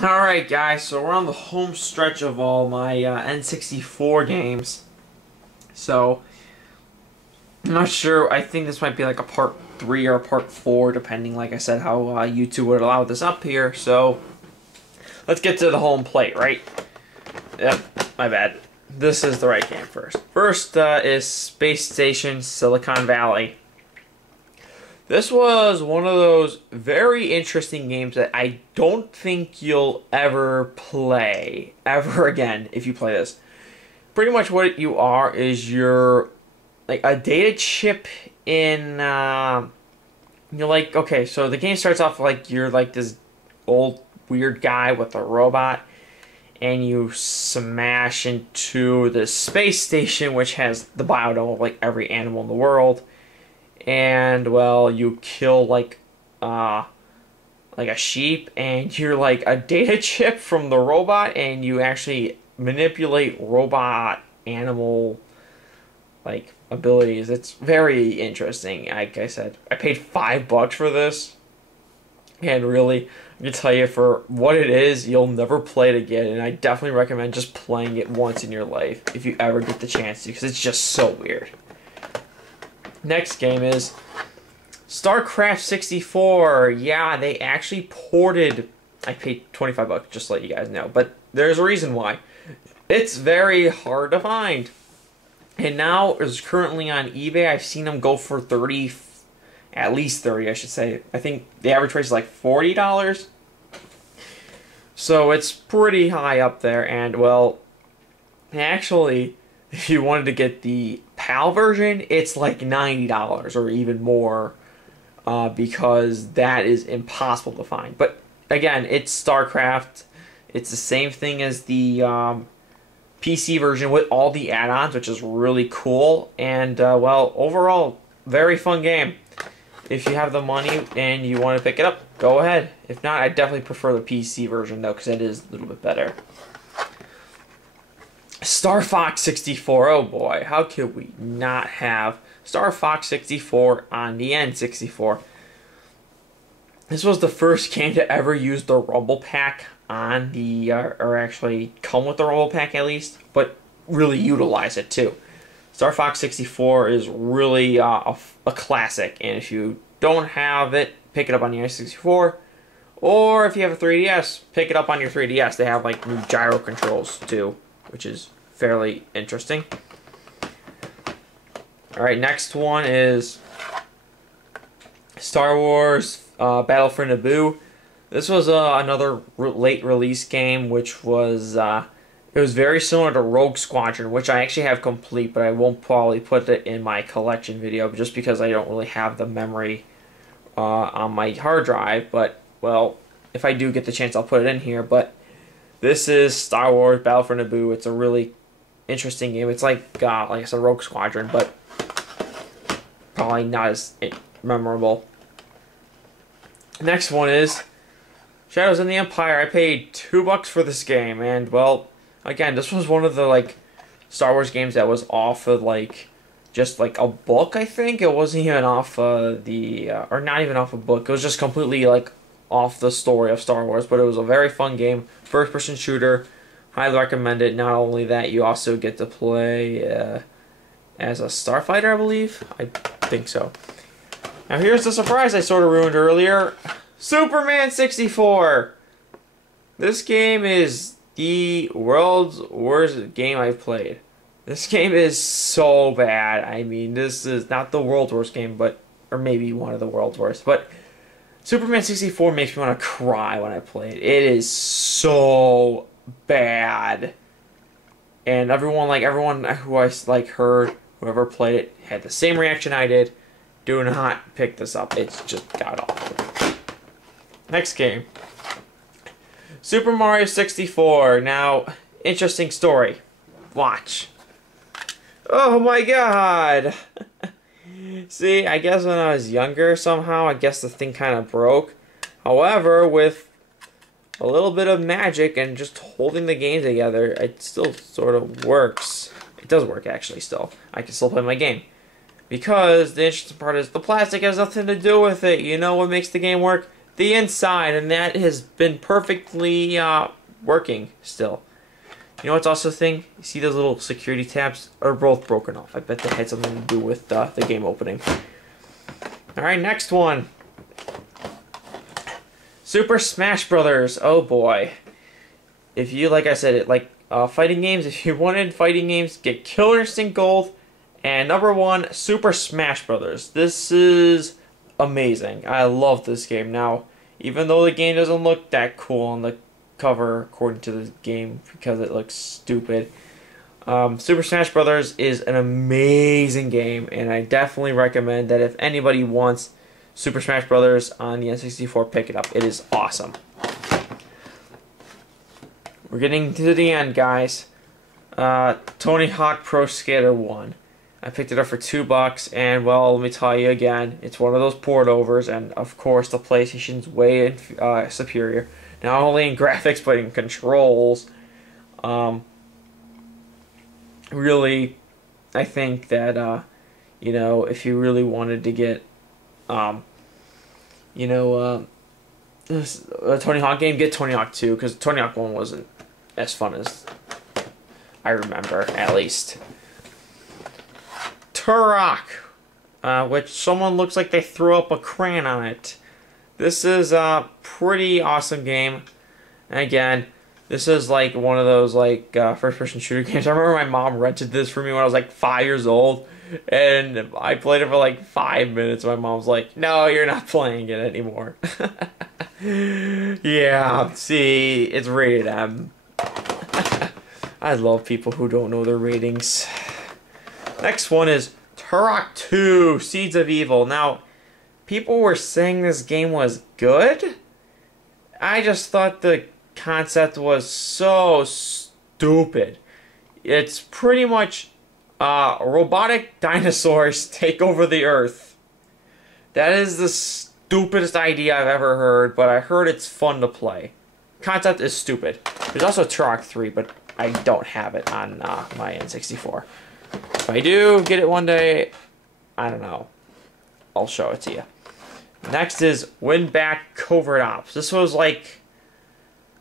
Alright guys, so we're on the home stretch of all my N64 games. So, I'm not sure, I think this might be like a part 3 or a part 4, depending, like I said, how YouTube would allow this up here. So, let's get to the home plate, right? Yep, my bad. This is the right game first. First is Space Station Silicon Valley. This was one of those very interesting games that I don't think you'll ever play ever again if you play this. Pretty much what you are is you're like a data chip in you're like, okay, so the game starts off like you're like this old weird guy with a robot, and you smash into the space station, which has the biodome of like every animal in the world. And well, you kill like a sheep, and you're like a data chip from the robot, and you actually manipulate robot animal like abilities. It's very interesting. Like I said, I paid $5 for this, and really, I can tell you for what it is, you'll never play it again. And I definitely recommend just playing it once in your life if you ever get the chance to, because it's just so weird. Next game is Starcraft 64. Yeah, they actually ported. I paid $25 just to let you guys know, but there's a reason why. It's very hard to find, and now it's currently on eBay. I've seen them go for 30, at least 30, I should say. I think the average price is like $40, so it's pretty high up there. And well, actually, if you wanted to get the PAL version, it's like $90 or even more, because that is impossible to find. But again, it's StarCraft. It's the same thing as the PC version with all the add-ons, which is really cool. And well, overall, very fun game. If you have the money and you want to pick it up, go ahead. If not, I definitely prefer the PC version though, because it is a little bit better. Star Fox 64, oh boy, how could we not have Star Fox 64 on the N64? This was the first game to ever use the Rumble Pack on the, or actually come with the Rumble Pack at least, but really utilize it too. Star Fox 64 is really a classic, and if you don't have it, pick it up on the N64, or if you have a 3DS, pick it up on your 3DS. They have like new gyro controls too, which is fairly interesting. Alright, next one is Star Wars Battlefront Naboo. This was another late release game, which was it was very similar to Rogue Squadron, which I actually have complete, but I won't probably put it in my collection video just because I don't really have the memory on my hard drive. But well, if I do get the chance, I'll put it in here. But this is Star Wars Battlefront Naboo. It's a really interesting game. It's like I said, Rogue Squadron, but probably not as memorable. Next one is Shadows in the Empire. I paid $2 for this game, and well, again, this was one of the like Star Wars games that was off of like just like a book. I think it wasn't even off the or not even off a book. It was just completely like off the story of Star Wars, but it was a very fun game, first-person shooter. Highly recommend it. Not only that, you also get to play as a starfighter, I believe. I think so. Now here's the surprise I sort of ruined earlier. Superman 64! This game is the world's worst game I've played. This game is so bad. I mean, this is not the world's worst game, but, or maybe one of the world's worst, but Superman 64 makes me want to cry when I play it. It is so bad. And everyone who I like heard, whoever played it, had the same reaction I did. Do not pick this up. It's just god awful. Next game. Super Mario 64. Now, interesting story. Watch. Oh my god! See, I guess when I was younger somehow, I guess the thing kind of broke. However, with a little bit of magic and just holding the game together, it still sort of works. It does work, actually, still. I can still play my game. Because the interesting part is the plastic has nothing to do with it. You know what makes the game work? the inside, and that has been perfectly working still. You know what's also a thing? You see those little security tabs are both broken off. I bet they had something to do with the game opening. Alright, next one. Super Smash Brothers. Oh boy. If you, like I said, fighting games, if you wanted fighting games, get Killer Instinct Gold. And number 1, Super Smash Brothers. This is amazing. I love this game. Now, even though the game doesn't look that cool on the cover according to the game because it looks stupid, Super Smash Brothers is an amazing game, and I definitely recommend that if anybody wants Super Smash Brothers on the N64, pick it up. It is awesome. We're getting to the end, guys. Tony Hawk Pro Skater 1. I picked it up for $2, and well, let me tell you again, it's one of those port overs, and of course the PlayStation's way superior, not only in graphics but in controls. Really, I think that you know, if you really wanted to get a Tony Hawk game, get Tony Hawk 2, because Tony Hawk 1 wasn't as fun as I remember, at least. Turok, which someone looks like they threw up a crayon on it. This is a pretty awesome game. And again, this is like one of those like first-person shooter games. I remember my mom rented this for me when I was like 5 years old, and I played it for like 5 minutes. My mom's like, "No, you're not playing it anymore." Yeah, see, it's rated M. I love people who don't know their ratings. Next one is Turok 2, Seeds of Evil. Now, people were saying this game was good. I just thought the concept was so stupid. It's pretty much robotic dinosaurs take over the Earth. That is the stupidest idea I've ever heard, but I heard it's fun to play. Concept is stupid. There's also Turok 3, but I don't have it on my N64. If I do get it one day, I don't know, I'll show it to you. Next is Winback Covert Ops. This was like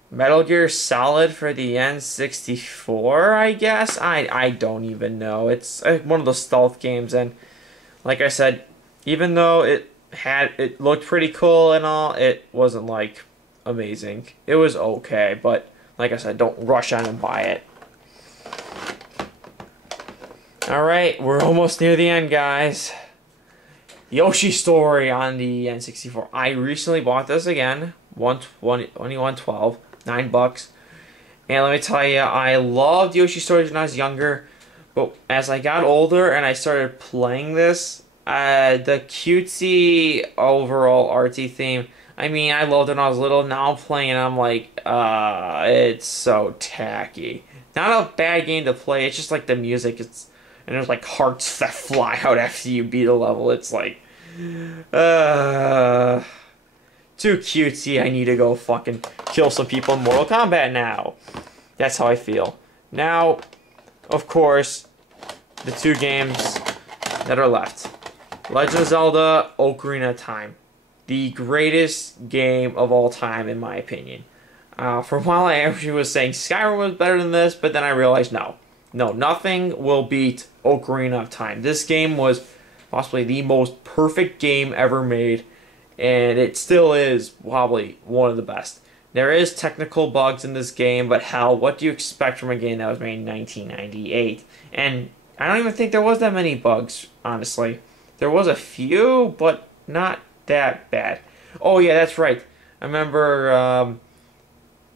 Metal Gear Solid for the N64, I guess? I don't even know. It's one of those stealth games, and like I said, even though it looked pretty cool and all, it wasn't like amazing. It was okay, but like I said, don't rush on and buy it. Alright, we're almost near the end, guys. Yoshis Story on the N64. I recently bought this again. $21.12, $9. And let me tell you, I loved Yoshis Story when I was younger. But as I got older and I started playing this, the cutesy overall artsy theme, I mean, I loved it when I was little. Now I'm playing and I'm like, it's so tacky. Not a bad game to play, it's just like the music, and there's like hearts that fly out after you beat a level. It's like, too cutesy. I need to go fucking kill some people in Mortal Kombat now. That's how I feel. Now, of course, the two games that are left. Legend of Zelda, Ocarina of Time. The greatest game of all time, in my opinion. For a while, I actually was saying Skyrim was better than this, but then I realized no. No, nothing will beat Ocarina of Time. This game was possibly the most perfect game ever made, and it still is probably one of the best. There is technical bugs in this game, but hell, what do you expect from a game that was made in 1998? And I don't even think there was that many bugs, honestly. There was a few, but not that bad. Oh yeah, that's right. I remember,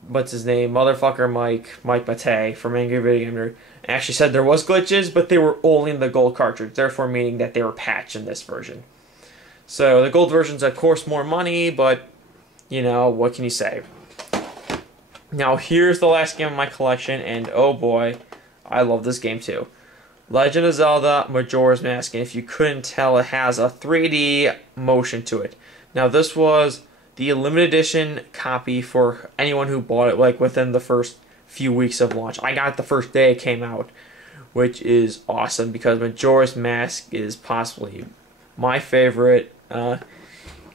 what's his name? Motherfucker Mike Matei from Angry Video Gamer actually said there was glitches, but they were only in the gold cartridge, therefore meaning that they were patched in this version. So the gold version's of course more money, but you know, what can you say? Now here's the last game in my collection, and oh boy, I love this game too. Legend of Zelda Majora's Mask, and if you couldn't tell, it has a 3D motion to it. Now this was the limited edition copy for anyone who bought it like within the first few weeks of launch. I got it the first day it came out, which is awesome because Majora's Mask is possibly my favorite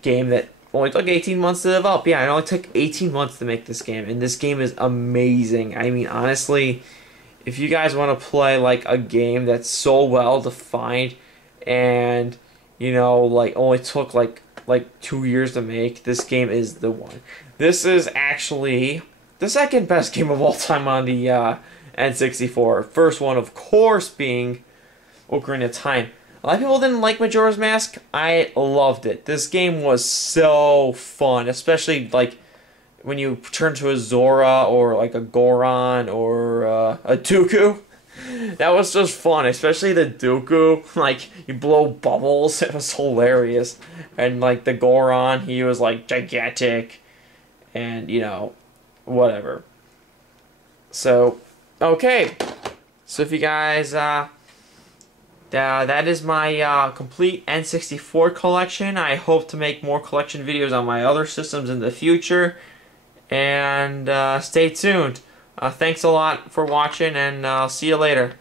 game that only took 18 months to develop. Yeah, it only took 18 months to make this game, and this game is amazing. I mean, honestly, if you guys want to play like a game that's so well defined and like only took like 2 years to make, this game is the one. This is actually the second best game of all time on the N64. First one, of course, being Ocarina of Time. A lot of people didn't like Majora's Mask. I loved it. This game was so fun, especially like when you turn to a Zora or like a Goron or a Dooku. That was just fun, especially the Dooku. Like, you blow bubbles. It was hilarious. And like the Goron, he was like gigantic. And, whatever. So, okay. So if you guys, that is my complete N64 collection. I hope to make more collection videos on my other systems in the future. And stay tuned. Thanks a lot for watching, and I'll see you later.